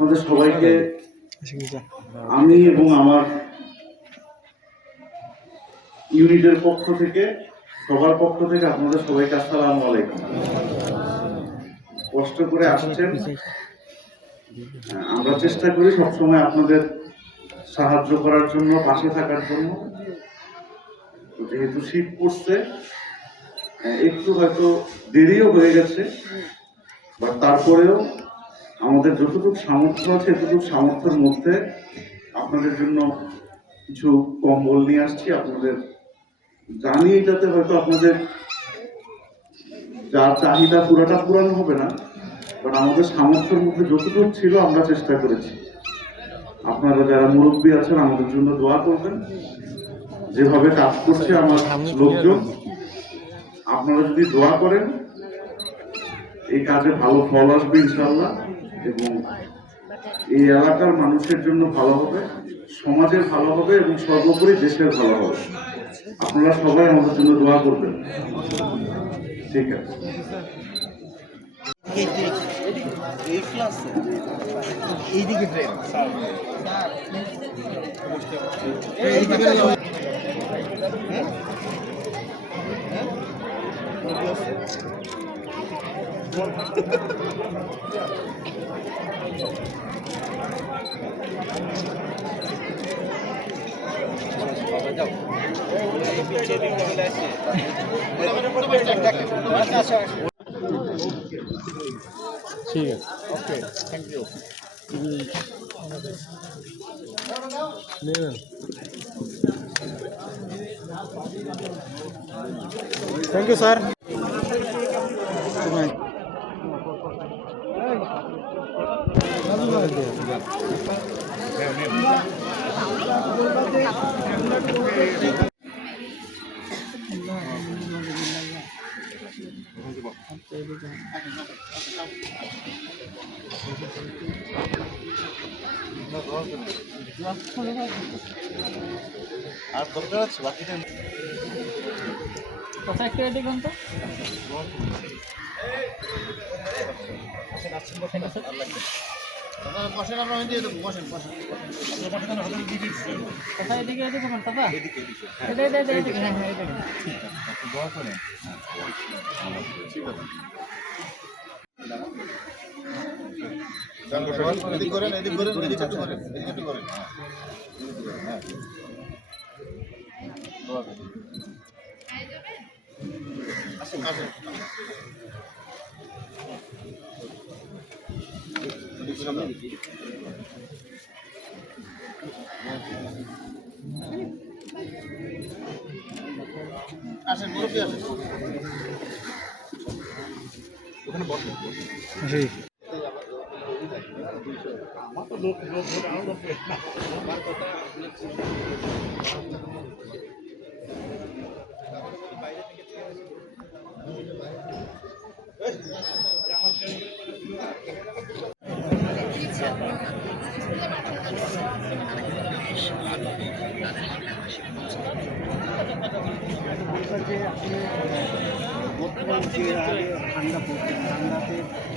আপনাদের সবাইকে আমি এবং আমার ইউনিটের পক্ষ থেকে সবার পক্ষ থেকে আপনাদের সবাইকে আসসালামু আলাইকুম। কষ্ট করে আসছেন, আমরা চেষ্টা করি সবসময় আপনাদের সাহায্য করার জন্য, পাশে থাকার জন্য। যেহেতু শীত পড়ছে, একটু হয়তো দেরিও হয়ে গেছে, বাট তারপরেও আমাদের যতটুকু সামর্থ্য আছে এতটুকু সামর্থ্যের মধ্যে আপনাদের জন্য কিছু কম্বল নিয়ে আসছি। আপনাদের জানি এটাতে হয়তো আপনাদের যা চাহিদা পুরোটা পূরণ হবে না, বাট আমাদের সামর্থ্যের মধ্যে যতটুকু ছিল আমরা চেষ্টা করেছি। আপনারা যারা মুরব্বী আছেন আমাদের জন্য দোয়া করবেন। যেভাবে কাজ করছে আমার লোকজন, আপনারা যদি দোয়া করেন এই কাজে ভালো ফল আসবে ইনশাআল্লাহ, এবং এই এলাকার মানুষের জন্য ভালো হবে, সমাজের ভালো হবে এবং সর্বোপরি দেশের ভালো হবে। আপনারা সবাই আমাদের জন্য দোয়া করবেন। ঠিক আছে। এইদিকে ট্রেন ঠিক আছে। Okay, thank you. Thank you sir. আর দরকার আছে বাকিটা কথা একটু রেডি করুন তো। বসেন, আমরা দিয়ে দেবো। বসেন বসেন কথা এদিকে রেডি করুন দাদা। এদিকে হ্যাঁ হ্যাঁ এদিকে দোয়া করেন। ঠিক আছে, এদিক করেন, এদিক করেন, এদিক একটু করেন, এদিক একটু করেন। হ্যাঁ, দোয়া করেন। আসেন আসেন। আসেন মুরব্বী আসেন। ওখানে বসেন। আমার তো লোক আমার কথা ঠান্ডা পড়ছে, ঠান্ডাতে